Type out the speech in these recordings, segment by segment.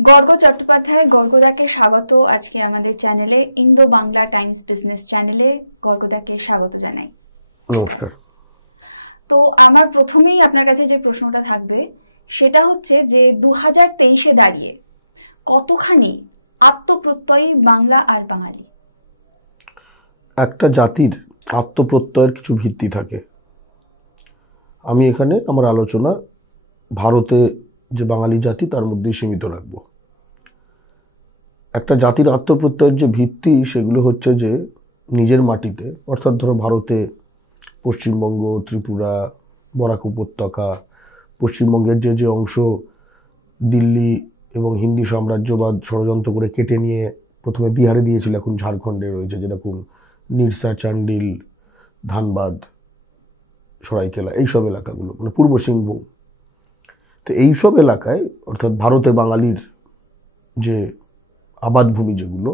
গর্গ চট্টোপাধ্যায় গর্গদাকে স্বাগত আজকে আমাদের চ্যানেলে ইন্দো বাংলা টাইমস বিজনেস চ্যানেলে গর্গদাকে স্বাগত জানাই। নমস্কার। তো আমার প্রথমেই আপনার কাছে যে প্রশ্নটা থাকবে সেটা হচ্ছে যে 2023-এ দাঁড়িয়ে কতখানি আত্মপ্রত্যয়ী বাংলা আর বাঙালি? একটা জাতির আত্মপ্রত্যয়ের কিছু ভিত্তি থাকে। আমি এখানে আমার আলোচনা ভারতে যে বাঙালি জাতি তার মধ্যেই সীমিত রাখব। একটা জাতির আত্মপ্রত্যয়ের যে ভিত্তি সেগুলো হচ্ছে যে নিজের মাটিতে, অর্থাৎ ধরো ভারতে পশ্চিমবঙ্গ, ত্রিপুরা, বরাক উপত্যকা, পশ্চিমবঙ্গের যে অংশ দিল্লি এবং হিন্দি সাম্রাজ্যবাদ ষড়যন্ত্র করে কেটে নিয়ে প্রথমে বিহারে দিয়েছিল, এখন ঝাড়খণ্ডে রয়েছে, যেরকম নিরসা, চান্ডিল, ধানবাদ, সরাইকেলা, এইসব এলাকাগুলো মানে পূর্ব সিংভূম। তো এইসব এলাকায় অর্থাৎ ভারতে বাঙালির যে আবাদভূমি যেগুলো,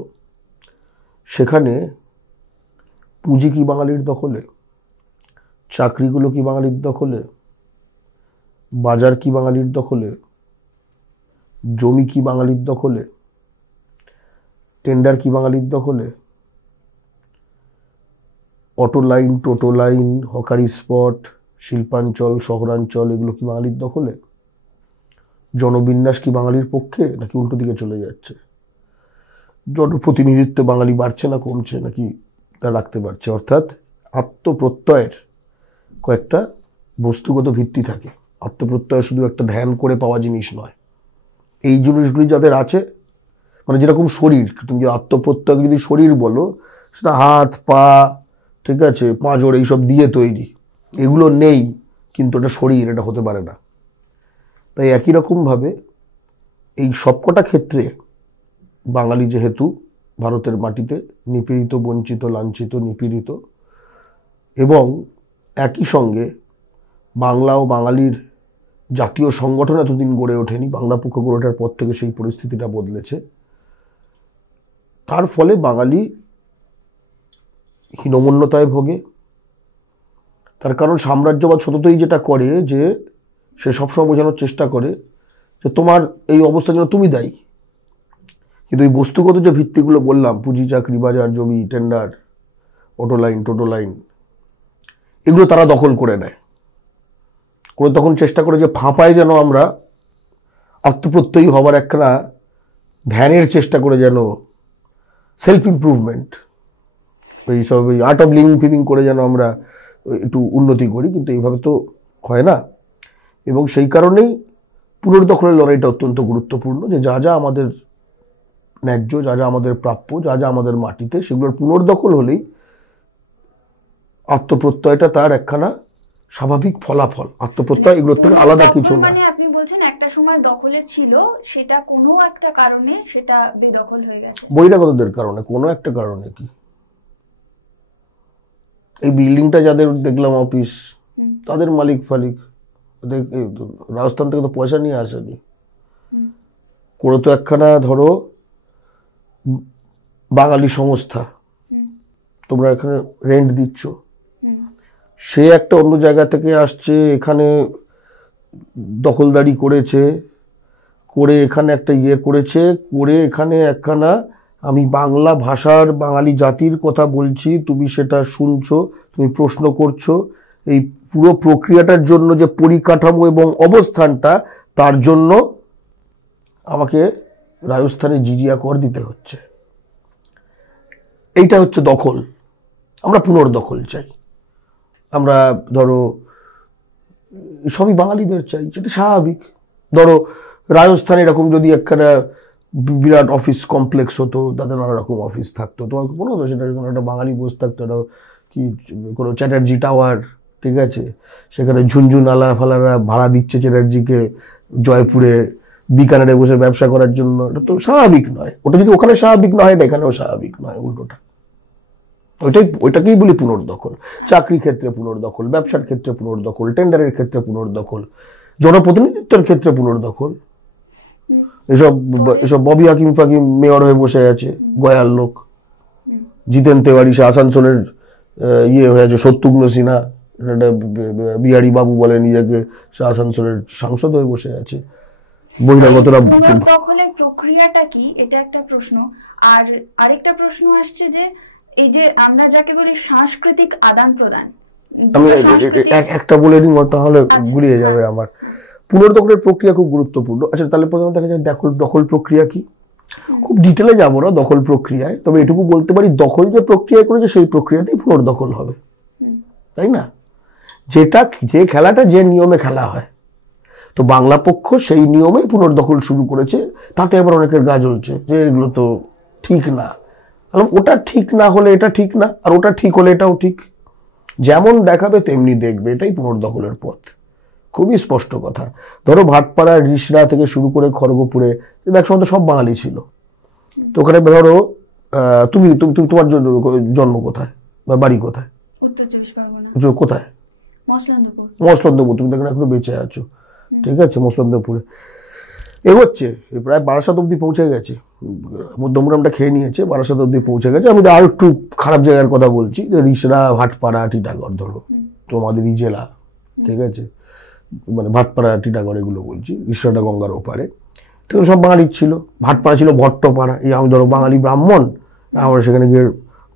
সেখানে পুঁজি কি বাঙালির দখলে, চাকরিগুলো কি বাঙালির দখলে, বাজার কি বাঙালির দখলে, জমি কি বাঙালির দখলে, টেন্ডার কি বাঙালির দখলে, অটো লাইন, টোটো লাইন, হকারি স্পট, শিল্পাঞ্চল, শহরাঞ্চল, এগুলো কি বাঙালির দখলে? জনবিন্যাস কি বাঙালির পক্ষে নাকি উল্টো দিকে চলে যাচ্ছে? জনপ্রতিনিধিত্ব বাঙালি বাড়ছে না কমছে, নাকি তা রাখতে পারছে? অর্থাৎ আত্মপ্রত্যয়ের কয়েকটা বস্তুগত ভিত্তি থাকে। আত্মপ্রত্যয় শুধু একটা ধ্যান করে পাওয়া জিনিস নয়। এই জিনিসগুলি যাদের আছে, মানে যেরকম শরীর, তুমি যে আত্মপ্রত্যয় যদি শরীর বলো, সেটা হাত পা, ঠিক আছে, পাঁজর, এইসব দিয়ে তৈরি। এগুলো নেই কিন্তু এটা শরীর, এটা হতে পারে না। তাই একই রকমভাবে এই সবকটা ক্ষেত্রে বাঙালি যেহেতু ভারতের মাটিতে নিপীড়িত, বঞ্চিত, লাঞ্ছিত, নিপীড়িত, এবং একই সঙ্গে বাংলা ও বাঙালির জাতীয় সংগঠন এতদিন গড়ে ওঠেনি, বাংলা পক্ষ গড়ে ওঠার পর থেকে সেই পরিস্থিতিটা বদলেছে। তার ফলে বাঙালি হীনমন্যতায় ভোগে। তার কারণ সাম্রাজ্যবাদ সততই যেটা করে যে সে সবসময় বোঝানোর চেষ্টা করে যে তোমার এই অবস্থার জন্য তুমি দায়ী। কিন্তু এই বস্তুগত যে ভিত্তিগুলো বললাম, পুঁজি, চাকরি, বাজার, জমি, টেন্ডার, অটো লাইন, টোটো লাইন, এগুলো তারা দখল করে নেয়। করে তখন চেষ্টা করে যে ফাঁপায় যেন আমরা আত্মপ্রত্যয়ী হবার একটা ধ্যানের চেষ্টা করে, যেন সেলফ ইমপ্রুভমেন্ট, এইসব আর্ট অফ লিভিং ফিভিং করে যেন আমরা একটু উন্নতি করি, কিন্তু এইভাবে তো হয় না। এবং সেই কারণেই পুনর্দখলের লড়াইটা অত্যন্ত গুরুত্বপূর্ণ, যে যা যা আমাদের ন্যায্য, যা যা আমাদের প্রাপ্য, যা যা আমাদের মাটিতে, সেগুলোর পুনর্দখল হলেই আত্মপ্রত্যয়টা তার একখানা স্বাভাবিক ফলাফল। আত্মপ্রত্যয় এগুলোর থেকে আলাদা কিছু না। মানে আপনি বলছেন একটা সময় দখলে ছিল, সেটা কোনো একটা কারণে সেটা বেদখল হয়ে গেছে। বহিরাগতদের কারণে, কোনো একটা কারণে। কি এই বিল্ডিংটা যাদের দেখলাম অফিস, তাদের মালিক ফালিক রাজস্থান থেকে তো পয়সা নিয়ে আসেনি। কোনো তো একখানা ধরো বাঙালি সংস্থা, তোমরা এখানে রেন্ট দিচ্ছ, সে একটা অন্য জায়গা থেকে আসছে, এখানে দখলদারি করেছে, করে এখানে একটা করেছে, করে এখানে একখানা আমি বাংলা ভাষার বাঙালি জাতির কথা বলছি, তুমি সেটা শুনছো, তুমি প্রশ্ন করছো। এই পুরো প্রক্রিয়াটার জন্য যে পরিকাঠামো এবং অবস্থানটা, তার জন্য আমাকে রাজস্থানে জিজিয়া কর দিতে হচ্ছে। এইটা হচ্ছে দখল। আমরা পুনর্দখল চাই। আমরা ধরো সবই বাঙালিদের চাই, যেটা স্বাভাবিক। ধরো রাজস্থানে এরকম যদি একখানা বিরাট অফিস কমপ্লেক্স হতো, তাদের নানা রকম অফিস থাকতো, তোমার মনে হতো সেটা কোনো একটা বাঙালি বসে থাকতো, একটা কি কোনো চ্যাটার্জি টাওয়ার, ঠিক আছে, সেখানে ঝুনঝুন আলা ফালারা ভাড়া দিচ্ছে চ্যাটার্জিকে জয়পুরে, বিকানেরে বসে ব্যবসা করার জন্য। এটা তো স্বাভাবিক নয়। ওটা যদি ওখানে স্বাভাবিক না হয়, এটা এখানেও স্বাভাবিক নয়, উল্টোটা। ওইটাকেই বলি পুনর্দখল। চাকরি ক্ষেত্রে পুনর্দখল, ব্যবসার ক্ষেত্রে পুনর্দখল, টেন্ডারের ক্ষেত্রে পুনর্দখল, জনপ্রতিনিধিত্বের ক্ষেত্রে পুনর্দখল। এসব ববি হাকিম ফাকিম মেয়র হয়ে বসে আছে, গয়ার লোক। জিতেন তেওয়ারি সে আসানসোলের হয়ে আছে, শত্রুঘ্ন সিনহা বিহারী বাবু বলে নিজেকে, সে আসানসোলের সাংসদ হয়ে বসে আছে। বহিরাগতরা। পুনর্দখলের প্রক্রিয়াটা কি, এটা একটা প্রশ্ন। আর আরেকটা প্রশ্ন আসছে যে এই যে আমরা যাকে বলি সাংস্কৃতিক আদান প্রদান, আমি একটা বলে নিই, তাহলে গুলিয়ে যাবে আমার। পুনর্দখলের প্রক্রিয়া খুব গুরুত্বপূর্ণ। আচ্ছা, তাহলে প্রথমে দেখা যায় দখল প্রক্রিয়া কি। খুব ডিটেলে যাবো না দখল প্রক্রিয়ায়, তবে এটুকু বলতে পারি দখল যে প্রক্রিয়া করেছে সেই প্রক্রিয়াতেই পুনর্দখল হবে, তাই না? যে খেলাটা যে নিয়মে খেলা হয়, তো বাংলা পক্ষ সেই নিয়মে পুনর্দখল শুরু করেছে। তাতে আবার অনেকের গা জ্বলছে যে এগুলো তো ঠিক না। ওটা ঠিক না হলে এটা ঠিক না, আর ওটা ঠিক হলে এটাও ঠিক। যেমন দেখাবে তেমনি দেখবে, এটাই পুনর্দখলের পথ। খুবই স্পষ্ট কথা। ধরো ভাটপাড়া, রিষড়া থেকে শুরু করে খড়গপুরে এক সময় তো সব বাঙালি ছিল। তো ওখানে ধরো তুমি তোমার জন্ম কোথায় বা বাড়ি কোথায়? উত্তর চব্বিশ পরগনা। কোথায়? মসলন্দপুর। তুমি দেখো এখনো বেঁচে আছো, ঠিক আছে? মসলন্দপুরে এগোচ্ছে, প্রায় বারাসাত অব্দি পৌঁছে গেছে। মধ্যমগ্রামটা খেয়ে নিয়েছে, বারাসাত অব্দি পৌঁছে গেছে। আমি আর একটু খারাপ জায়গার কথা বলছি, যে রিষড়া, ভাটপাড়া, টিটাগড় ধরো তোমাদেরই জেলা, ঠিক আছে? মানে ভাটপাড়া, টিটাগড় এগুলো বলছি। রিষড়াটা গঙ্গার ওপারে, ঠিক সব বাঙালির ছিল। ভাটপাড়া ছিল ভট্টপাড়া। এই আমি ধরো বাঙালি ব্রাহ্মণ, আমরা সেখানে গিয়ে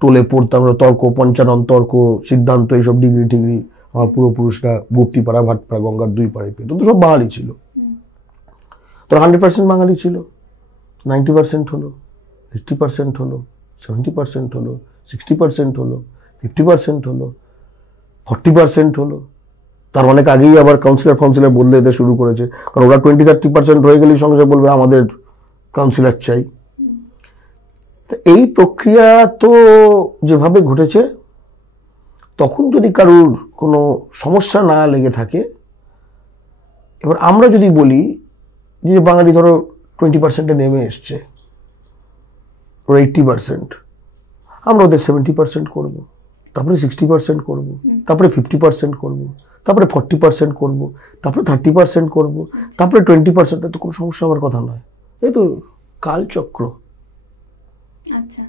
টোলে পড়তাম, তর্ক, পঞ্চানন তর্ক, সিদ্ধান্ত, এইসব ডিগ্রি টিগ্রি আমার পূর্বপুরুষরা গুপ্তিপাড়া, ভাটপাড়া, গঙ্গার দুই পাড়ে পেত। তো সব বাঙালি ছিল। তো 100% বাঙালি ছিল, 90% হলো, 80% হলো, 70% হলো, 60% হলো, 50% হলো, 40% হলো। তার অনেক আগেই আবার কাউন্সিলর বদলে দিতে শুরু করেছে, কারণ ওরা 20-30% হয়ে গেলেই সঙ্গে বলবে আমাদের কাউন্সিলর চাই। এই প্রক্রিয়া তো যেভাবে ঘটেছে, তখন যদি কারোর কোনো সমস্যা না লেগে থাকে, এবার আমরা যদি বলি যে বাঙালি ধরো 20%-এ নেমে এসছে, ওরা 80%, আমরা ওদের 70% করবো, তারপরে 60% করবো, তারপরে 50% করবো, তারপরে 40% করবো, তারপরে 30% করবো, তারপরে 20%। তো কোনো সমস্যা হওয়ার কথা নয়। এই তো কালচক্র। আচ্ছা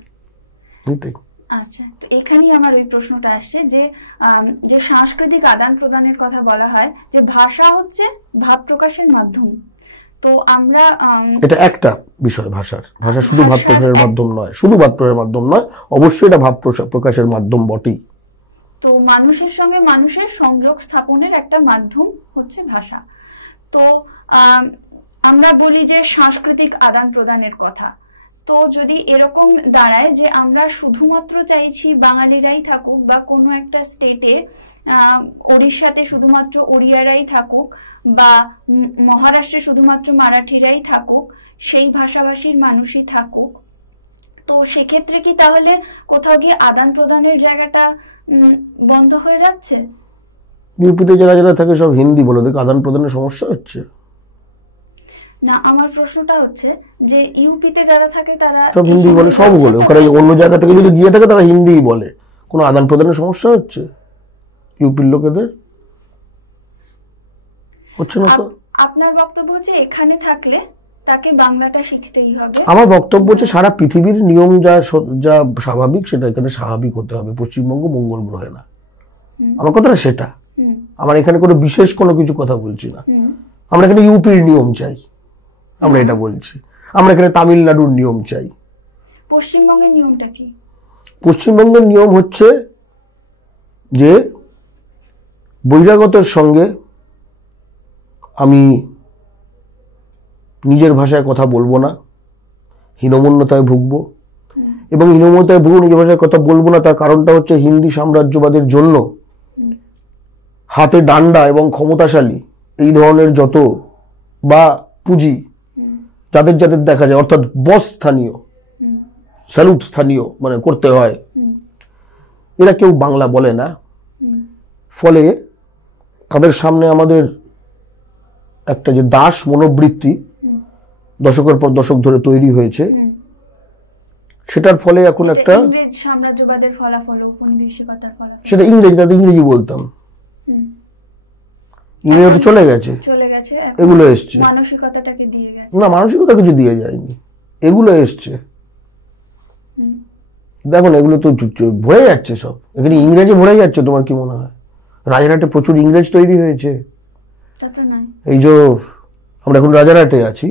এটাই। আচ্ছা, তো এখানেই আমার ওই প্রশ্নটা আসছে যে সাংস্কৃতিক আদান প্রদানের কথা বলা হয়, যে ভাষা হচ্ছে ভাব প্রকাশের মাধ্যম। তো আমরা এটা একটা বিষয়, ভাষা শুধু ভাব প্রকাশের মাধ্যম নয়, অবশ্যই এটা ভাব প্রকাশের মাধ্যম বটেই। তো মানুষের সঙ্গে মানুষের সংযোগ স্থাপনের একটা মাধ্যম হচ্ছে ভাষা। তো আমরা বলি যে সাংস্কৃতিক আদান প্রদানের কথা। তো যদি এরকম দাঁড়ায় যে আমরা শুধুমাত্র চাইছি বাঙালিরাই থাকুক, বা কোনো একটা স্টেটে ওড়িশাতে শুধুমাত্র ওড়িয়ারাই থাকুক, বা মহারাষ্ট্রে শুধুমাত্র মারাঠিরাই থাকুক, সেই ভাষাভাষীর মানুষই থাকুক, তো সেক্ষেত্রে কি তাহলে কোথাও গিয়ে আদান প্রদানের জায়গাটা বন্ধ হয়ে যাচ্ছে? ইউপিতে যারা থাকে সব হিন্দি বলে, দেখ আদান প্রদানের সমস্যা হচ্ছে না। আমার প্রশ্নটা হচ্ছে যে ইউপিতে যারা থাকে তারা সব হিন্দি বলে, সব বলে। ওখানে অন্য জায়গা থেকে যদি গিয়ে থাকে তারা হিন্দিই বলে। কোনো আদান প্রদানের সমস্যা হচ্ছে ইউপির লোকেদের? হচ্ছে না তো। আপনার বক্তব্য হচ্ছে এখানে থাকলে তাকে বাংলাটা শিখতেই হবে। আমার বক্তব্য হচ্ছে সারা পৃথিবীর নিয়ম যা স্বাভাবিক, সেটা এখানে স্বাভাবিক হতে হবে। পশ্চিমবঙ্গ মঙ্গল গ্রহে না, আমার কথাটা সেটা। আমার এখানে কোনো বিশেষ কোনো কিছু কথা বলছি না। আমরা এখানে ইউপির নিয়ম চাই, আমরা এটা বলছি। আমরা এখানে তামিলনাড়ুর নিয়ম চাই। পশ্চিমবঙ্গের নিয়মটা কি? পশ্চিমবঙ্গের নিয়ম হচ্ছে যে বহিরাগতের সঙ্গে আমি নিজের ভাষায় কথা বলবো না, হীনমন্যতায় ভুগবো। এবং হীনমন্যতায় ভুগবো, নিজের ভাষায় কথা বলবো না, তার কারণটা হচ্ছে হিন্দি সাম্রাজ্যবাদের জন্য হাতে ডান্ডা এবং ক্ষমতাশালী এই ধরনের যত বা পুঁজি যাদের যাদের দেখা যায়, অর্থাৎ বস স্থানীয়, স্যালুট স্থানীয়, মানে করতে হয়, এরা কেউ বাংলা বলে না। ফলে তাদের সামনে আমাদের একটা যে দাস মনোবৃত্তি দশকের পর দশক ধরে তৈরি হয়েছে, সেটার ফলে এখন একটা ইংরেজ সাম্রাজ্যবাদের ফলাফল, উপনিবেশিকতার ফলাফল। সেটা ইংরেজি, তাদের ইংরেজি বলতাম, ইংরেজি চলে গেছে, এগুলো এসছে। মানসিকতাটাকে দিয়ে গেছে না, মানসিকতা কিছু দিয়ে যায়নি, এগুলো এসছে। দেখুন এগুলো তো ভরে যাচ্ছে সব, এখানে ইংরেজি ভরে যাচ্ছে। তোমার কি মনে হয় রাজারহাটে প্রচুর ইংরেজ তৈরি হয়েছে? এই যে আমরা এখন রাজারহাটে আছি,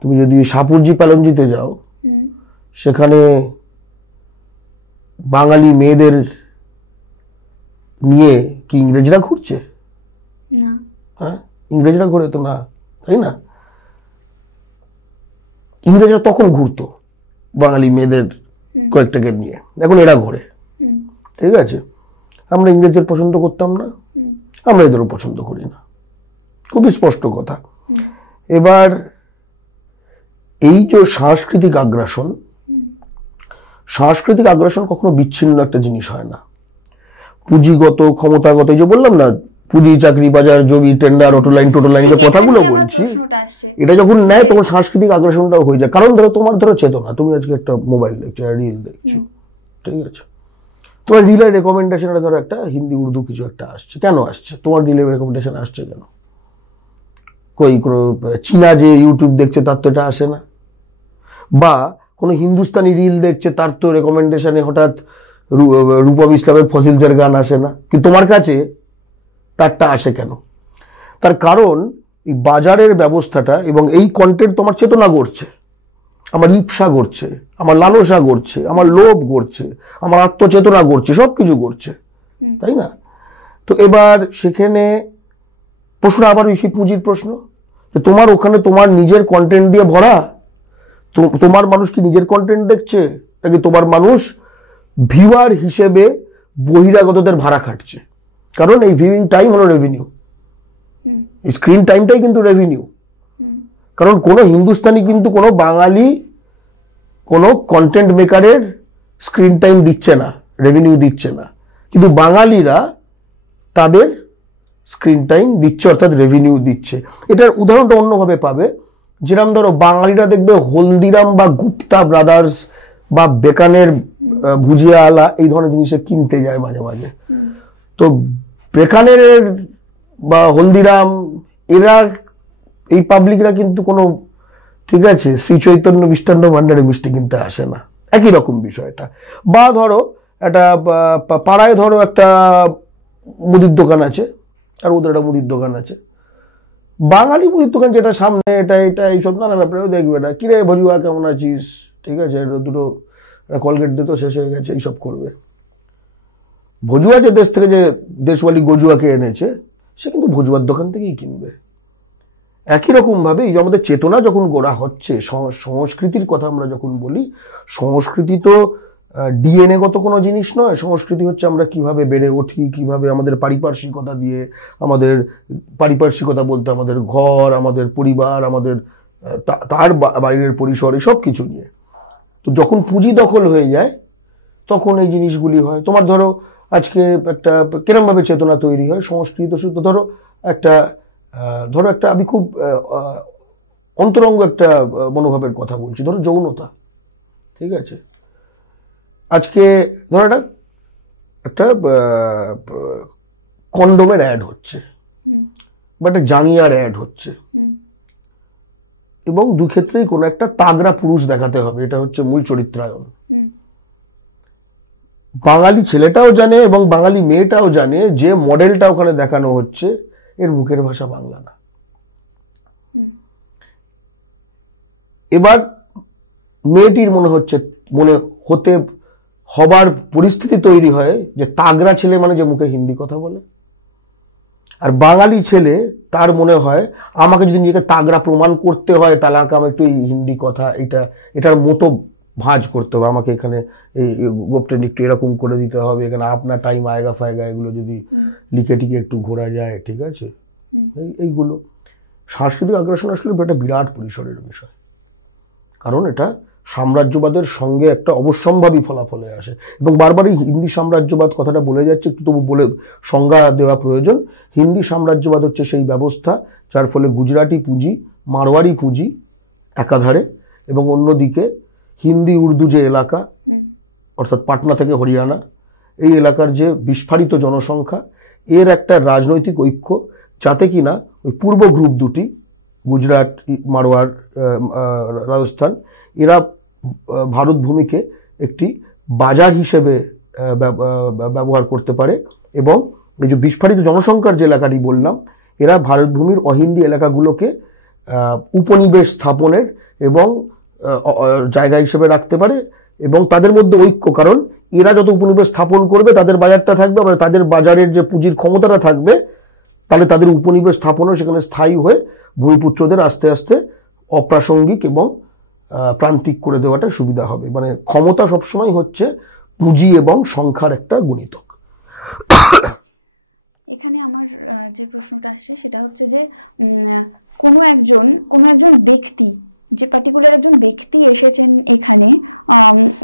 তুমি যদি সাপুরজি প্যালনজিতে যাও, সেখানে বাঙালি মেয়েদের নিয়ে কি ইংরেজরা ঘুরছে? হ্যাঁ, ইংরেজরা ঘুরে তো না, তাই না? ইংরেজরা তখন ঘুরতো বাঙালি মেয়েদের কয়েকটাকে নিয়ে, এখন এরা ঘোরে। ঠিক আছে, আমরা ইংরেজদের পছন্দ করতাম না, আমরা এদেরও পছন্দ করি না, খুবই স্পষ্ট কথা। এবার এই যে সাংস্কৃতিক আগ্রাসন কখনো বিচ্ছিন্ন একটা জিনিস হয় না। পুঁজিগত, ক্ষমতাগত, এই যে বললাম না, পুঁজি, চাকরি, বাজার, জমি, টেন্ডার, অটোলাইন, যে কথাগুলো বলছি, এটা যখন নেয় তখন সাংস্কৃতিক আগ্রাসনটাও হয়ে যায়। কারণ তোমার চেতনা, তুমি আজকে একটা মোবাইল দেখছো, রিল দেখছো, ঠিক আছে, তোমার রিলের রেকমেন্ডেশন ধরো একটা হিন্দি উর্দু কিছু একটা আসছে, কেন আসছে? তোমার রিলের রেকমেন্ডেশন আসছে কেন? চীনা যে ইউটিউব দেখছে তার তো এটা আসে না, বা কোনো হিন্দুস্তানি রিল দেখছে তার তো রেকমেন্ডেশনে হঠাৎ রূপম ইসলামের ফসিলসের গান আসে না, কিন্তু তোমার কাছে তারটা আসে কেন? তার কারণ এই বাজারের ব্যবস্থাটা এবং এই কন্টেন্ট তোমার চেতনা গড়ছে, আমার ইপসা গড়ছে, আমার লালসা গড়ছে, আমার লোভ গড়ছে, আমার আত্মচেতনা গড়ছে, সবকিছু গড়ছে, তাই না? তো এবার সেখানে প্রশ্ন আবার সেই পুঁজির প্রশ্ন, তোমার ওখানে তোমার নিজের কন্টেন্ট দিয়ে ভরা, তোমার মানুষ কি নিজের কন্টেন্ট দেখছে, নাকি তোমার মানুষ ভিউয়ার হিসেবে বহিরাগতদের ভাড়া খাটছে? কারণ এই ভিউইং টাইম হলো রেভিনিউ, স্ক্রিন টাইমটাই কিন্তু রেভিনিউ। কারণ কোনো হিন্দুস্তানি কিন্তু কোনো বাঙালি কোনো কন্টেন্ট মেকারের স্ক্রিন টাইম দিচ্ছে না, রেভিনিউ দিচ্ছে না, কিন্তু বাঙালিরা তাদের স্ক্রিন টাইম দিচ্ছে, অর্থাৎ রেভিনিউ দিচ্ছে। এটার উদাহরণটা অন্যভাবে পাবে, যেরকম ধরো বাঙালিরা দেখবে হলদিরাম বা গুপ্তা ব্রাদার্স বা বেকানের ভুজিয়া আলা এই ধরনের জিনিসে কিনতে যায় মাঝে মাঝে। তো বেকানের বা হলদিরাম এরা, এই পাবলিকরা কিন্তু কোনো, ঠিক আছে, শ্রী চৈতন্য মিষ্টান্ন ভান্ডারে মিষ্টি কিনতে আসে না, একই রকম বিষয়টা। বা ধরো একটা পাড়ায় ধরো একটা মুদির দোকান আছে, আর ওদের একটা মুদির দোকান আছে, বাঙালি মুদির দোকান যেটা সামনে, এটা এইসব নানা ব্যাপারেও দেখবে না, কিরে ভজুয়া কেমন আছিস, ঠিক আছে, দুটো কলগেট দিত শেষ হয়ে গেছে, এইসব করবে। ভজুয়া যে দেশ থেকে যে দেশওয়ালি গজুয়াকে এনেছে, সে কিন্তু ভজুয়ার দোকান থেকেই কিনবে। একই রকম ভাবে এই যে আমাদের চেতনা যখন গড়া হচ্ছে, সংস্কৃতির কথা আমরা যখন বলি, সংস্কৃতি তো ডিএনএ গত কোনো জিনিস নয়। সংস্কৃতি হচ্ছে আমরা কিভাবে বেড়ে উঠি, কিভাবে আমাদের পারিপার্শ্বিকতা দিয়ে, আমাদের পারিপার্শ্বিকতা বলতে আমাদের ঘর, আমাদের পরিবার, আমাদের তার বাইরের পরিসর, সব কিছু নিয়ে। তো যখন পুঁজি দখল হয়ে যায় তখন এই জিনিসগুলি হয়। তোমার ধরো আজকে একটা কিরম ভাবে চেতনা তৈরি হয়, সংস্কৃত শুদ্ধ ধরো একটা আমি খুব অন্তরঙ্গ একটা মনোভাবের কথা বলছি, ধরো যৌনতা, ঠিক আছে। আজকে ধরো একটা কন্ডোমের অ্যাড হচ্ছে বা একটা জাঙ্গিয়ার অ্যাড হচ্ছে, এবং দু ক্ষেত্রেই কোনো একটা তাগড়া পুরুষ দেখাতে হবে, এটা হচ্ছে মূল চরিত্রায়ন। বাঙালি ছেলেটাও জানে এবং বাঙালি মেয়েটাও জানে যে মডেলটা ওখানে দেখানো হচ্ছে এর মুখের ভাষা বাংলা না। এবার মেয়েটির মনে হতে হবার পরিস্থিতি তৈরি হয় যে তাগড়া ছেলে মানে যে মুখে হিন্দি কথা বলে, আর বাঙালি ছেলে তার মনে হয় আমাকে যদি নিজেকে তাগড়া প্রমাণ করতে হয় তাহলে আমাকে একটু এই হিন্দি কথা এটার মতো ভাঁজ করতে হবে, আমাকে এখানে এই গোপটেন একটু এরকম করে দিতে হবে, এখানে আপনার টাইম আয়গা ফায়গা এগুলো যদি লিখে টিকে একটু ঘোরা যায়, ঠিক আছে। এইগুলো সাংস্কৃতিক আগ্রাসন আসলে একটা বিরাট পরিসরের বিষয়, কারণ এটা সাম্রাজ্যবাদের সঙ্গে একটা অবশ্যম্ভাবী ফলাফলে আসে। এবং বারবারই হিন্দি সাম্রাজ্যবাদ কথাটা বলে যাচ্ছে, একটু তবু বলে সংজ্ঞা দেওয়া প্রয়োজন। হিন্দি সাম্রাজ্যবাদ হচ্ছে সেই ব্যবস্থা যার ফলে গুজরাটি পুঁজি, মারোয়ারি পুঁজি একাধারে, এবং অন্যদিকে হিন্দি উর্দু যে এলাকা, অর্থাৎ পাটনা থেকে হরিয়ানা, এই এলাকার যে বিস্ফারিত জনসংখ্যা, এর একটা রাজনৈতিক ঐক্য, যাতে কিনা ওই পূর্ব গ্রুপ দুটি, গুজরাট, মারোয়ার, রাজস্থান, এরা ভারত ভূমিকে একটি বাজার হিসেবে ব্যবহার করতে পারে। এবং এই যে বিস্ফারিত জনসংখ্যার যে এলাকাটি বললাম, এরা ভারত ভূমির অহিন্দি এলাকাগুলোকে উপনিবেশ স্থাপনের এবং জায়গা হিসেবে রাখতে পারে, এবং তাদের মধ্যে ঐক্য, কারণ এরা যত উপনিবেশ স্থাপন করবে তাদের বাজারটা থাকবে, আবার তাদের বাজারের যে পুঁজির ক্ষমতাটা থাকবে, তাহলে তাদের উপনিবেশ স্থাপনও সেখানে স্থায়ী হয়ে ভূমিপুত্রদের আস্তে আস্তে অপ্রাসঙ্গিক এবং প্রান্তিক করে দেওয়াটা সুবিধা হবে। মানে ক্ষমতা সবসময় হচ্ছে পুঁজি এবং সংখ্যার একটা গুণিতক। এখানে আমার যে প্রশ্নটা আসছে সেটা হচ্ছে যে কোনো একজন ব্যক্তি, যে পার্টিকুলার একজন ব্যক্তি এসেছেন এখানে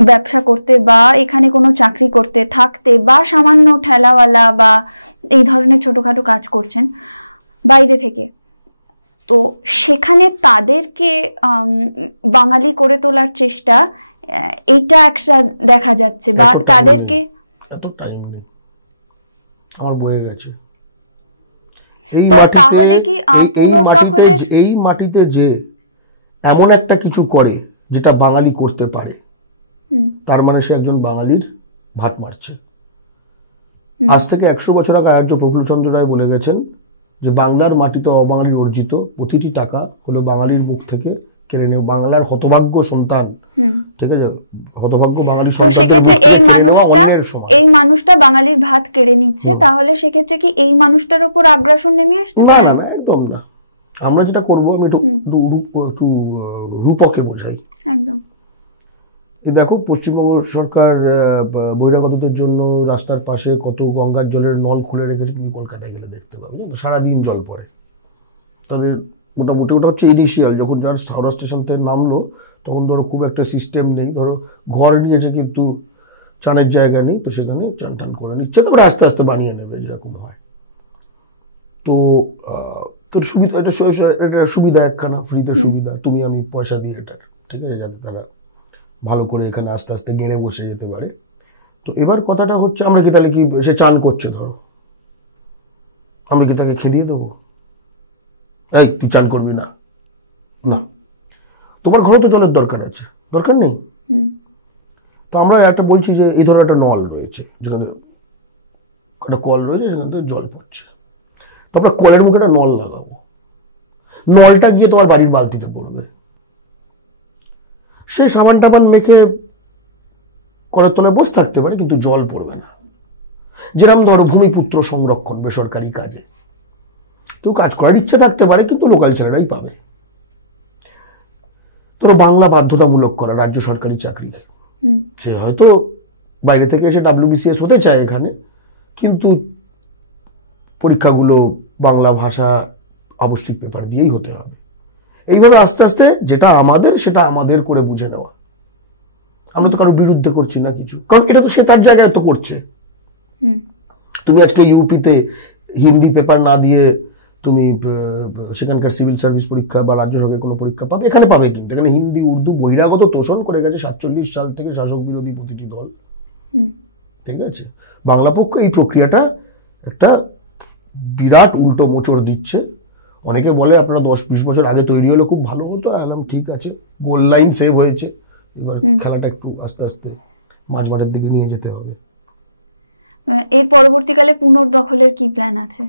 ব্যবসা করতে বা এখানে কোনো চাকরি করতে থাকতে বা সামান্য ঠেলাওয়ালা বা এই ধরনের ছোটখাটো কাজ করছেন বাইরে থেকে, তো সেখানে তাদেরকে বাঙালি করে তোলার চেষ্টা, এটা একটা দেখা যাচ্ছে। এত টাইম নেই, আমার বয়ে গেছে। এই মাটিতে যে এমন একটা কিছু করে যেটা বাঙালি করতে পারে, তার মানে সে একজন বাঙালির ভাত মারছে। আজ থেকে 100 বছর আগে আচার্য প্রফুল্লচন্দ্র রায় বলে গেছেন যে বাংলার মাটিতে অবাঙালির অর্জিত প্রতিটি টাকা হলো বাঙালির মুখ থেকে কেড়ে নেওয়া, বাংলার হতভাগ্য সন্তান, ঠিক আছে, হতভাগ্য বাঙালি সন্তানদের মুখ থেকে কেড়ে নেওয়া অন্যের সমান। এই মানুষটা বাঙালির ভাত কেড়ে নিচ্ছে, তাহলে সেক্ষেত্রে কি এই মানুষটার উপর আগ্রাসন নেমে আসছে? না না না, একদম না। আমরা যেটা করব, আমি একটু রূপকে বোঝাই। এই দেখো, পশ্চিমবঙ্গ সরকার বহিরাগতদের জন্য রাস্তার পাশে কত গঙ্গার জলের নল খুলে রেখেছে, তুমি কলকাতায় গেলে দেখতে পাবে, জানো, সারাদিন জল পড়ে। তাদের মোটামুটি ওটা হচ্ছে ইনিশিয়াল, যখন যার হাওড়া স্টেশন থেকে নামলো তখন ধরো খুব একটা সিস্টেম নেই, ধরো ঘর নিয়েছে কিন্তু চানের জায়গা নেই, তো সেখানে চান টান করে নিচ্ছে, তারপরে আস্তে আস্তে বানিয়ে নেবে যেরকম হয়। তো তোর সুবিধা, এটা সুবিধা একখানা, ফ্রিতে সুবিধা, তুমি আমি পয়সা দিই এটার, ঠিক আছে, যাতে তারা ভালো করে এখানে আস্তে আস্তে গেড়ে বসে যেতে পারে। তো এবার কথাটা হচ্ছে, আমরা কি তাহলে কি, সে চান করছে ধরো, আমরা কি তাকে খেদিয়ে দেবো, এই তুই চান করবি না? না, তোমার ঘরে তো জলের দরকার আছে, দরকার নেই? তো আমরা একটা বলছি যে এই ধরো একটা নল রয়েছে, যেখানে একটা কল রয়েছে, সেখান থেকে জল পড়ছে, তো আমরা কলের মুখে একটা নল লাগাবো, নলটা গিয়ে তোমার বাড়ির বালতিতে পড়বে, সে সাবান টাবান মেখে কলের তলায় বসে থাকতে পারে, কিন্তু জল পড়বে না। যেরকম ধরো ভূমিপুত্র সংরক্ষণ বেসরকারি কাজে, কেউ কাজ করার ইচ্ছা থাকতে পারে, কিন্তু লোকাল ছেলেরাই পাবে। ধরো বাংলা বাধ্যতামূলক করা রাজ্য সরকারি চাকরি, সে হয়তো বাইরে থেকে এসে WBCS হতে চায় এখানে, কিন্তু পরীক্ষাগুলো বাংলা ভাষা আবশ্যিক পেপার দিয়েই হতে হবে। এইভাবে আস্তে আস্তে যেটা আমাদের সেটা আমাদের করে বুঝে নেওয়া। আমরা তো কারো বিরুদ্ধে করছি না কিছু, কারণ এটা তো সে তার জায়গায় তো করছে। তুমি আজকে ইউপিতে হিন্দি পেপার না দিয়ে তুমি সেখানকার সিভিল সার্ভিস পরীক্ষা বা রাজ্য সরকারের কোনো পরীক্ষা পাবে, এখানে পাবে, কিন্তু এখানে হিন্দি উর্দু বহিরাগত তোষণ করে গেছে 47 সাল থেকে শাসক বিরোধী প্রতিটি দল, ঠিক আছে। বাংলা পক্ষ এই প্রক্রিয়াটা একটা বিরাট উল্টো মোচড় দিচ্ছে। অনেকে বলে আপনারা 10-20 বছর আগে তৈরি হলে খুব ভালো হতো, আলাম ঠিক আছে, গোল লাইন সেভ হয়েছে, এবার খেলাটা একটু আস্তে আস্তে মাঝমাঠের দিকে নিয়ে যেতে হবে। এর পরবর্তীকালে পুনর্দখলের কি প্ল্যান আছে?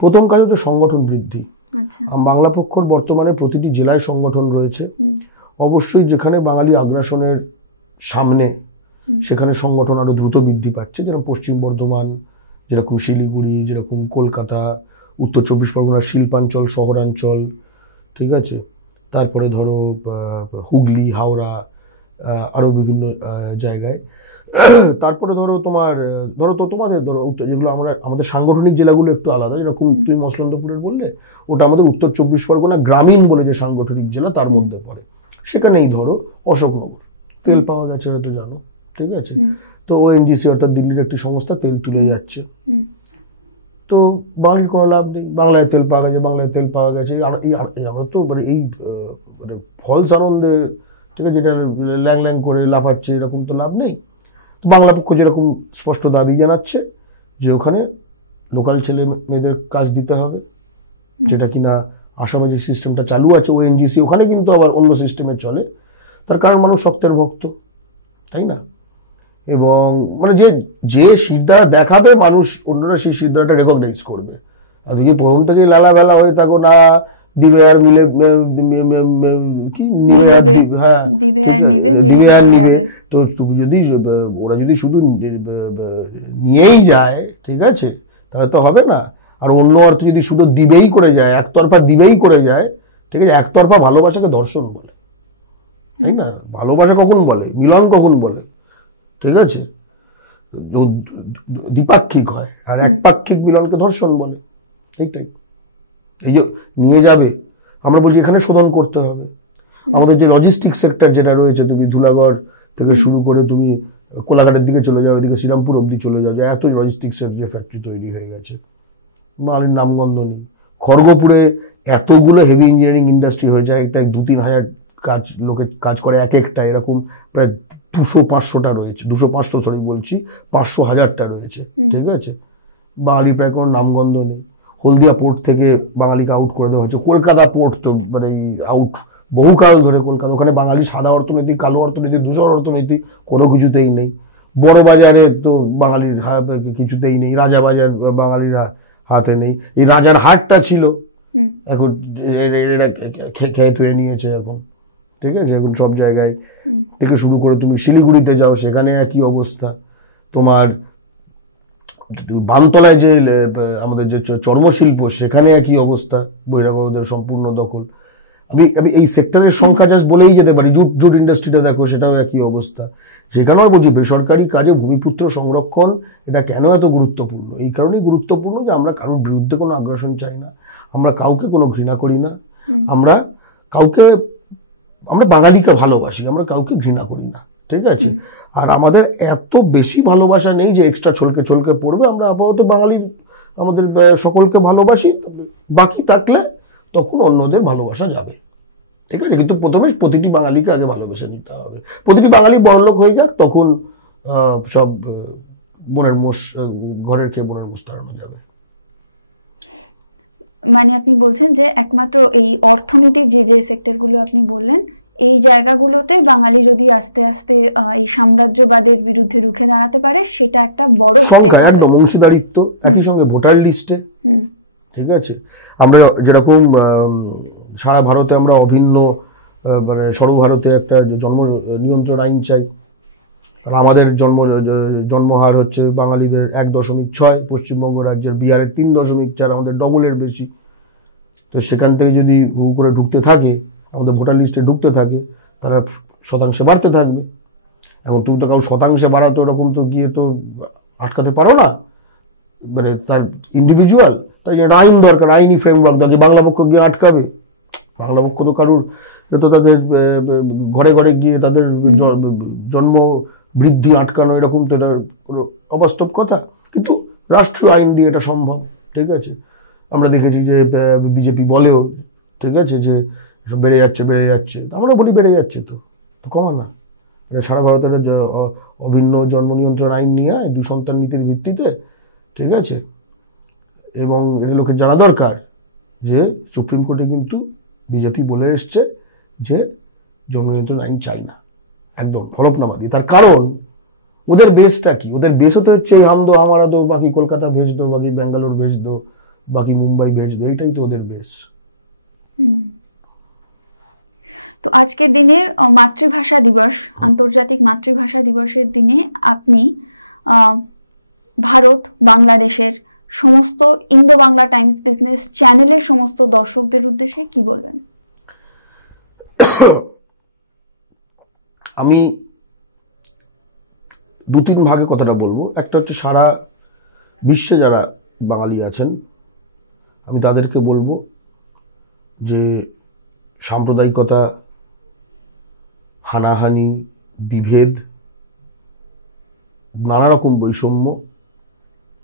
প্রথম কাজ হচ্ছে সংগঠন বৃদ্ধি। বাংলা পক্ষর বর্তমানে প্রতিটি জেলায় সংগঠন রয়েছে, অবশ্যই যেখানে বাঙালি আগ্রাসনের সামনে সেখানে সংগঠন আরো দ্রুত বৃদ্ধি পাচ্ছে, যেরকম পশ্চিম বর্ধমান, যেরকম শিলিগুড়ি, যেরকম কলকাতা, উত্তর 24 পরগনার শিল্পাঞ্চল, শহরাঞ্চল, ঠিক আছে, তারপরে ধরো হুগলি, হাওড়া, আরো বিভিন্ন জায়গায়। তারপরে ধরো তোমাদের যেগুলো আমাদের সাংগঠনিক জেলাগুলো একটু আলাদা, যেরকম তুমি মসলন্দপুরের বললে, ওটা আমাদের উত্তর 24 পরগনা গ্রামীণ বলে যে সাংগঠনিক জেলা তার মধ্যে পড়ে। সেখানেই ধরো অশোকনগর, তেল পাওয়া গেছে হয়তো জানো, ঠিক আছে, তো ONGC অর্থাৎ দিল্লির একটি সংস্থা তেল তুলে যাচ্ছে, তো বাঙালির কোনো লাভ নেই, বাংলায় তেল পাওয়া গেছে, আমরা তো মানে এই মানে ফলস আনন্দে, ঠিক আছে, যেটা ল্যাং করে লাফাচ্ছে, এরকম তো লাভ নেই। তো বাংলা পক্ষ যেরকম স্পষ্ট দাবি জানাচ্ছে যে ওখানে লোকাল ছেলে মেয়েদের কাজ দিতে হবে, যেটা কিনা আসামে যে সিস্টেমটা চালু আছে ONGC, ওখানে কিন্তু আবার অন্য সিস্টেমে চলে, তার কারণ মানুষ শক্তের ভক্ত, তাই না? এবং মানে যে শিরদাঁড়া দেখাবে মানুষ, অন্যরা সেই শিরদাঁড়াটা রেকগনাইজ করবে। আর তুমি প্রথম থেকেই লালা বেলা হয়ে থাকো, না দিবে আর মিলে কি নিবে আর দিবে, হ্যাঁ ঠিক আছে, দিবে আর নিবে। তো তুমি যদি ওরা যদি শুধু নিয়েই যায়, ঠিক আছে, তাহলে তো হবে না। আর অন্য অর্থ যদি শুধু দিবেই করে যায়, একতরফা দিবেই করে যায়, ঠিক আছে, একতরফা ভালোবাসাকে ধর্ষণ বলে, তাই না? ভালোবাসা কখন বলে, মিলন কখন বলে, ঠিক আছে, দ্বিপাক্ষিক হয়, আর একপাক্ষিক মিলনকে ধর্ষণ বলে। এইটাই, এই যে নিয়ে যাবে, আমরা বলছি এখানে শোধন করতে হবে। আমাদের যে লজিস্টিক সেক্টর যেটা রয়েছে, তুমি ধুলাগড় থেকে শুরু করে তুমি কোলাঘাটের দিকে চলে যাও, এদিকে শ্রীরামপুর অব্দি চলে যাও, এত লজিস্টিক্সের যে ফ্যাক্টরি তৈরি হয়ে গেছে, বাঙালির নামগন্ধ নেই। খড়গপুরে এতগুলো হেভি ইঞ্জিনিয়ারিং ইন্ডাস্ট্রি হয়ে যায়, একটা 2-3 হাজার লোকে কাজ করে এক একটা, এরকম প্রায় 200-500টা রয়েছে, 200-500 সরি বলছি, 500-1000টা রয়েছে, ঠিক আছে। বাঙালির প্রায় কোনো নামগন্ধ নেই। হলদিয়া পোর্ট থেকে বাঙালিকে আউট করে দেওয়া হচ্ছে। কলকাতা পোর্ট তো মানে আউট বহুকাল ধরে কলকাতা, ওখানে বাঙালি সাদা অর্থনীতি, কালো অর্থনীতি, ধূসর অর্থনীতি কোনো কিছুতেই নেই। বড় বাজারে তো বাঙালির কিছুতেই নেই, রাজাবাজার বাঙালিরা হাতে নেই। এই রাজার হাটটা ছিল, এখন এরা খেয়ে ধুয়ে নিয়েছে এখন, ঠিক আছে। এখন সব জায়গায় থেকে শুরু করে তুমি শিলিগুড়িতে যাও, সেখানে একই অবস্থা। তোমার বানতলায় যে আমাদের যে চর্মশিল্প, সেখানে একই অবস্থা, বহিরাগতদের সম্পূর্ণ দখল। আমি এই সেক্টরের সংখ্যা জাস্ট বলেই যেতে পারি। জুট ইন্ডাস্ট্রিটা দেখো, সেটাও একই অবস্থা। সেখানেও বলছি বেসরকারি কাজে ভূমিপুত্র সংরক্ষণ এটা কেন এত গুরুত্বপূর্ণ? এই কারণেই গুরুত্বপূর্ণ যে আমরা কারোর বিরুদ্ধে কোনো আগ্রাসন চাই না, আমরা কাউকে কোনো ঘৃণা করি না, আমরা বাঙালিকে ভালোবাসি, আমরা কাউকে ঘৃণা করি না, ঠিক আছে। আর আমাদের এত বেশি ভালোবাসা নেই যে এক্সট্রা ছলকে পড়বে। আমরা আপাতত বাঙালির আমাদের সকলকে ভালোবাসি, বাকি থাকলে তখন অন্যদের ভালোবাসা যাবে, ঠিক আছে। কিন্তু প্রথমে প্রতিটি বাঙালিকে আগে ভালোবেসে নিতে হবে। প্রতিটি বাঙালি বড়লোক হয়ে যাক, তখন সব ঘরের খেয়ে বোনের মোষ তাড়ানো যাবে। মানে আপনি বলছেন যে একমাত্র এই অর্থনৈতিক যে সেক্টরগুলো আপনি বললেন, এই জায়গাগুলোতে বাঙালি যদি আস্তে আস্তে এই সাম্রাজ্যবাদের বিরুদ্ধে রুখে দাঁড়াতে পারে, সেটা একটা বড় সংখ্যা, একদম অংশীদারিত্ব, একই সঙ্গে ভোটার লিস্টে, ঠিক আছে। আমরা যেরকম সারা ভারতে আমরা অভিন্ন মানে সর্বভারতে একটা জন্ম নিয়ন্ত্রণ আইন চাই, কারণ আমাদের জন্মহার হচ্ছে বাঙালিদের 1.6, পশ্চিমবঙ্গ রাজ্যের বিহারের 3.4, আমাদের ডবলের বেশি। তো সেখান থেকে যদি হু করে ঢুকতে থাকে, আমাদের ভোটার লিস্টে ঢুকতে থাকে, তারা শতাংশে বাড়তে থাকবে। এখন তুমি তো কাউ শতাংশে বাড়াতো ওরকম তো গিয়ে তো আটকাতে পারো না, মানে তার ইন্ডিভিজুয়াল, তাই জন্য আইন দরকার, আইনি ফ্রেমওয়ার্ক দরকার। বাংলা পক্ষ গিয়ে আটকাবে? বাংলা পক্ষ তো কারুর, এটা তো তাদের ঘরে ঘরে গিয়ে তাদের জন্ম বৃদ্ধি আটকানো, এরকম তো এটা কোনো অবাস্তব কথা। কিন্তু রাষ্ট্রীয় আইন দিয়ে এটা সম্ভব, ঠিক আছে। আমরা দেখেছি যে বিজেপি বলেও, ঠিক আছে, যে বেড়ে যাচ্ছে, আমরা বলি বেড়ে যাচ্ছে, তো কমা না। এটা সারা ভারতের অভিন্ন জন্ম নিয়ন্ত্রণ আইন নিয়ে 2 সন্তান নীতির ভিত্তিতে, ঠিক আছে। এবং এটা লোকের জানা দরকার যে সুপ্রিম কোর্টে কিন্তু বিজেপি বলে এসছে যে জন্ম নিয়ন্ত্রণ আইন চাই না, একদম হলফনামা দিয়ে। তার কারণ ওদের বেসটা কি? ওদের বেস হতে হচ্ছে এই হাম দো হামারা দো, বাকি কলকাতা ভেজ দো, বাকি ব্যাঙ্গালোর ভেজ দো, বাকি মুম্বাই ভেজ দো, এটাই তো ওদের বেস। তো আজকের দিনে মাতৃভাষা দিবস, আন্তর্জাতিক মাতৃভাষা দিবসের দিনে আপনি ভারত বাংলাদেশের সমস্ত ইন্দো বাংলা টাইমস বিজনেস চ্যানেলের সমস্ত দর্শকদের উদ্দেশ্যে কি বলবেন? আমি 2-3 ভাগে কথাটা বলবো। একটা হচ্ছে সারা বিশ্বে যারা বাঙালি আছেন, আমি তাদেরকে বলবো যে সাম্প্রদায়িকতা, হানাহানি, বিভেদ, নানা রকম বৈষম্য,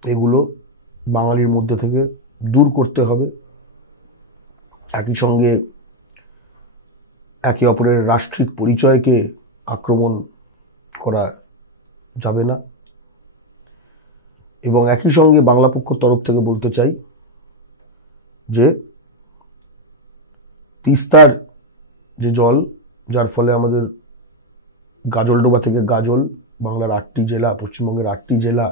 এগুলো বাঙালির মধ্যে থেকে দূর করতে হবে। একই সঙ্গে একে অপরের রাষ্ট্রিক পরিচয়কে আক্রমণ করা যাবে না। এবং একই সঙ্গে বাংলা পক্ষের তরফ থেকে বলতে চাই যে তিস্তার যে জল, যার ফলে আমাদের গাজলডোবা থেকে গাজল, বাংলার 8টি জেলা, পশ্চিমবঙ্গের 8টি জেলা,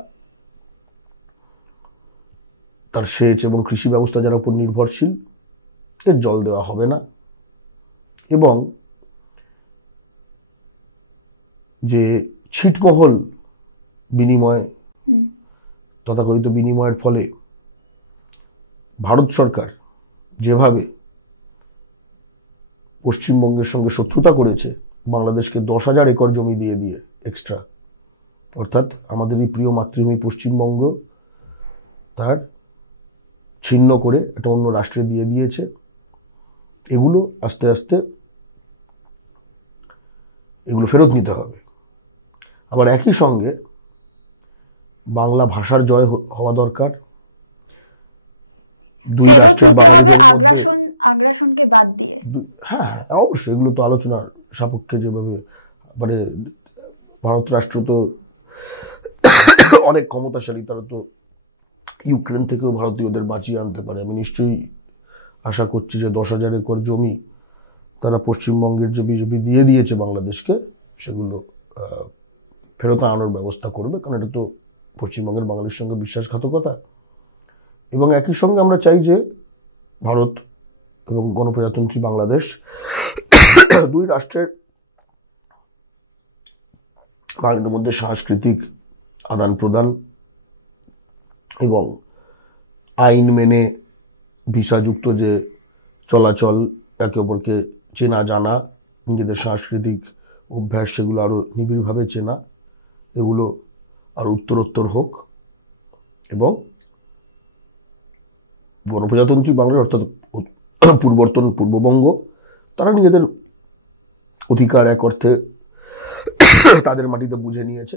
তার সেচ এবং কৃষি ব্যবস্থা যার উপর নির্ভরশীল, এর জল দেওয়া হবে না। এবং যে ছিটমহল বিনিময়, তথাকথিত বিনিময়ের ফলে ভারত সরকার যেভাবে পশ্চিমবঙ্গের সঙ্গে শত্রুতা করেছে, বাংলাদেশকে 10,000 একর জমি দিয়ে দিয়ে এক্সট্রা, অর্থাৎ আমাদের এই প্রিয় মাতৃভূমি পশ্চিমবঙ্গ তার ছিন্ন করে একটা অন্য রাষ্ট্রে দিয়ে দিয়েছে। এগুলো আস্তে আস্তে এগুলো ফেরত নিতে হবে। আবার একই সঙ্গে বাংলা ভাষার জয় হওয়া দরকার। দুই রাষ্ট্রের বাঙালিদের মধ্যে আগ্রাসনকে বাদ দিয়ে, হ্যাঁ অবশ্যই এগুলো তো আলোচনার সাপেক্ষে, যেভাবে মানে ভারত রাষ্ট্র তো অনেক ক্ষমতাশালী, তারা তো ইউক্রেন থেকেও ভারতীয়দের বাঁচিয়ে আনতে পারে। আমি নিশ্চয়ই আশা করছি যে 10,000 একর জমি তারা পশ্চিমবঙ্গের যে বিজেপি দিয়ে দিয়েছে বাংলাদেশকে, সেগুলো ফেরত আনানোর ব্যবস্থা করবে, কারণ এটা তো পশ্চিমবঙ্গের বাঙালির সঙ্গে বিশ্বাসঘাতকতা। এবং একই সঙ্গে আমরা চাই যে ভারত এবং গণপ্রজাতন্ত্রী বাংলাদেশ দুই রাষ্ট্রের বাঙালিদের মধ্যে সাংস্কৃতিক আদান প্রদান এবং আইন মেনে ভিসাযুক্ত যে চলাচল, একে অপরকে চেনা জানা, নিজেদের সাংস্কৃতিক অভ্যাস সেগুলো আরও নিবিড়ভাবে চেনা, এগুলো আরও উত্তরোত্তর হোক। এবং গণপ্রজাতন্ত্রী বাংলার অর্থাৎ পূর্ববর্তন পূর্ববঙ্গ, তারা নিজেদের অধিকার এক অর্থে তাদের মাটিতে বুঝে নিয়েছে।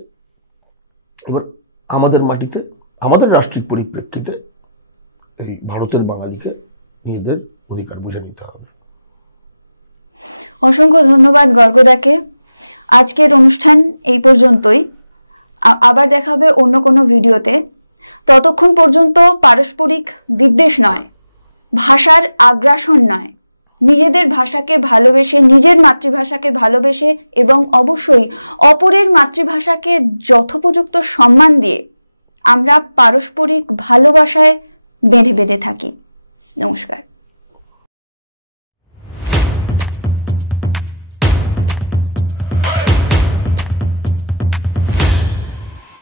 এবার আমাদের মাটিতে, আমাদের রাষ্ট্রিক পরিপ্রেক্ষিতে এই ভারতের বাঙালিকে নিজেদের অধিকার বুঝে নিতে হবে। অসংখ্য ধন্যবাদ গর্গদাকে। আজকের অনুষ্ঠান এই পর্যন্তই। আবার দেখা হবে অন্য কোনো ভিডিওতে। ততক্ষণ পর্যন্ত পারস্পরিক বিদ্বেষ নয়, ভাষার আগ্রাসন নয়, নিজেদের ভাষাকে ভালোবেসে, নিজের মাতৃভাষাকে ভালোবেসে এবং অবশ্যই অপরের মাতৃভাষাকে যথোপযুক্ত সম্মান দিয়ে আমরা পারস্পরিক ভালোবাসায় বেঁধে থাকি। নমস্কার।